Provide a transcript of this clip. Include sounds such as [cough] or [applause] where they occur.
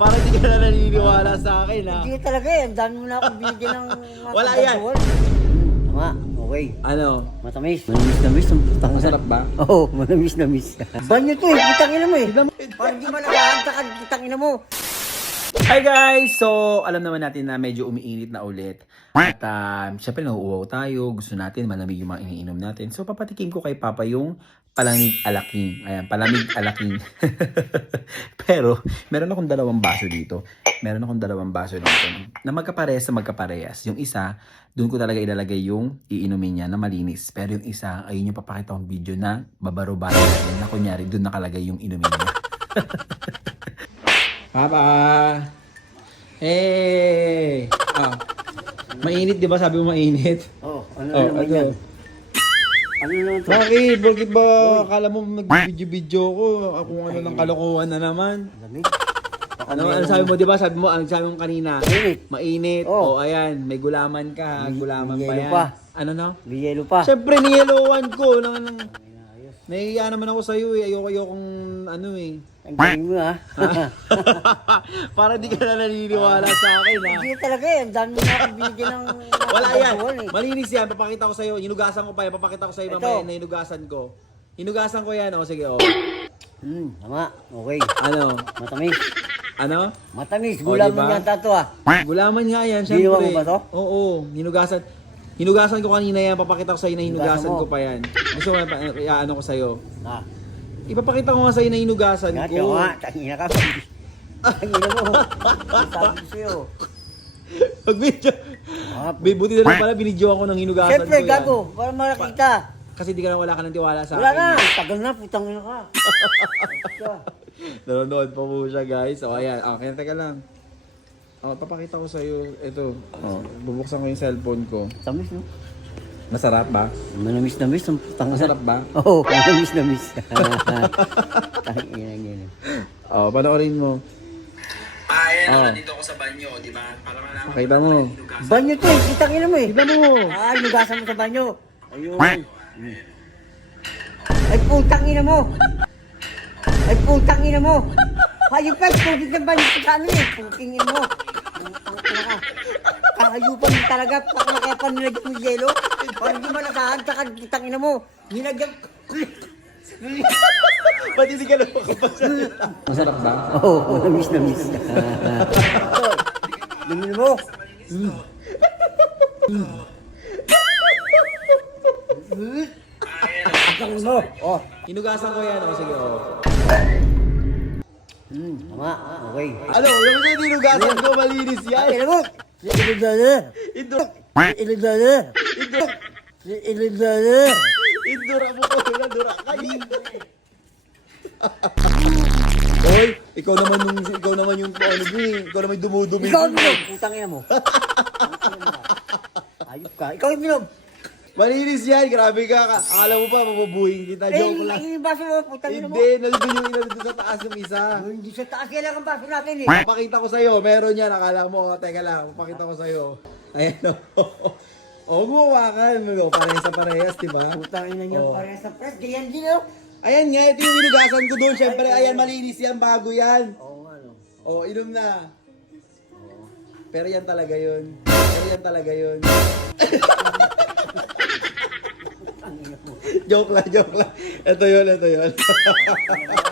Para di ka na naniniwala sa akin, ha? Hindi talaga eh. Ang dami mo na ako binigyan ng... mga [laughs] Wala yan. Hmm, tama. Okay. Ano? Matamis. Manamis na miss. Ang putang Masarap ba? Oo, oh, manamis na miss. Banyo to eh. Putang ina mo eh. Parang di malagahan ka putang ina mo. Hi guys! So, alam naman natin na medyo umiinit na ulit. At um, syempre nauuwaw tayo. Gusto natin malamig yung mga iniinom natin. So, papatikim ko kay Papa yung palamig alaking. Ayan, palamig alaking. [laughs] Pero, meron akong dalawang baso dito. Meron akong dalawang baso dito na magkaparehas sa magkaparehas. Yung isa, doon ko talaga ilalagay yung iinumin niya na malinis. Pero yung isa, ayun yung papakita kong video na babaro-baro na kunyari doon nakalagay yung inumin niya. [laughs] Papa! Hey! Ah. Mainit, di ba? Sabi mo mainit. Oh, ano Oh, naman ano? yan? Ano naman to? Bakit? Bakit ba akala mo nag-video-video ko? Kung ano ng kalokohan na naman. Lamig. Ano, ano sabi mo, di ba? Sabi mo, ang sabi mo kanina, Mainit. mainit. Oh. Oh, ayan, may gulaman ka. Gulaman pa yan. pa. Ano no? May yelo pa. Siyempre, niyelowan ko. Nang, nang, Nahihiya naman ako sa'yo eh. Ayoko, ayokong ano eh. Ang galing mo ah. [laughs] Para di ka na naniniwala sa akin ha. Hindi talaga eh. Ang dami mo na ako binigyan ng [laughs] Wala yan. eh. Malinis yan. Papakita ko sa'yo. Hinugasan ko pa yan. Papakita ko sa'yo Ito. mamaya na hinugasan ko. Hinugasan ko yan. O, sige, o. Hmm, tama. Okay. Ano? Matamis. Ano? Matamis. Oh, Gulam diba? mo yata to ah. Gulaman nga yan, Ginawa syempre. mo ba to? Oo, hinugasan. Hinugasan ko kanina yan. Papakita ko sa'yo na hinugasan Hinugasan mo. ko pa yan. Gusto mo, pa- iaano ko sa'yo. Ah. Ipapakita ko nga sa'yo na hinugasan Nga, ko. nga. Tangina ka. Tangina mo. Sabi ko sa'yo. Pag video, Ah, Babe, buti na lang pala binidyo ako ng hinugasan Siyempre, ko yan. gago. Para makakita. Kasi di ka na wala ka ng tiwala sa Wala akin. na. Tagal na. Putang ina [laughs] ka. Nanonood pa po siya guys. O ayan, ah, kaya teka lang. Oh, papakita ko sa iyo ito. Oh, bubuksan ko yung cellphone ko. Tamis no? Masarap ba? Manamis na miss. Ina. Masarap ba? [laughs] Oo, manamis na miss. [laughs] Tangina nga. Oh, panoorin mo. Ayan, Ah. nandito ako sa banyo, di ba? Para malaman Kita mo. Banyo to. Putang ina mo eh. Kita mo. Ah, lugasan mo sa banyo. Ayun. Ay, putang ina mo. Ay, putang ina mo. Hayop ka, tubig ng banyo sa amin eh. Puting ina mo. Kahayupan mo talaga. Pakla kaya pa nilagyan mo yung yelo. Parang di malakahan. Saka putang ina mo. Nilagyan. Pati di ka lang makapagsalita. Masarap ba? Oo, oh, namis na miss. Dumi mo. Putang mo. Oh. Hinugasan ko yan. O, sige, oh. Hmm, tama. Okay. Ano? Yung mga hinugasan ko, malinis yan. Alam mo, si Ilidana. Indura. Si Ilidana. Indura. Si Ilidana. Indura mo ko. Indura ka. Hoy, ikaw naman yung ikaw naman yung ano mo eh. Ikaw naman yung dumudumi. Ikaw minom. Putang ina mo. Ayop ka. Ikaw yung minom. Malinis yan, grabe ka. Akala mo pa, mabubuhin kita. Eh, Joke lang. yung baso mo. Putang ina mo. Hindi, nandun yung ina doon sa taas ng isa. Hindi sa taas kailangan baso natin eh. Papakita ko sa'yo, meron yan. Akala mo, teka lang, papakita ko sa'yo. Ayan [laughs] o. O, gumawa ka. No, parehas sa parehas, di ba? Putang ina niyo. Oh. Parehas sa press. Ganyan din oh. Ayan nga, ito yung hinugasan ko doon. Siyempre, ayan, malinis yan, bago yan. Oo nga no. O, inom na. Pero yan talaga yun. Pero yan talaga yun. [laughs] joke lang, joke lang. Ito yun, ito yun. [laughs]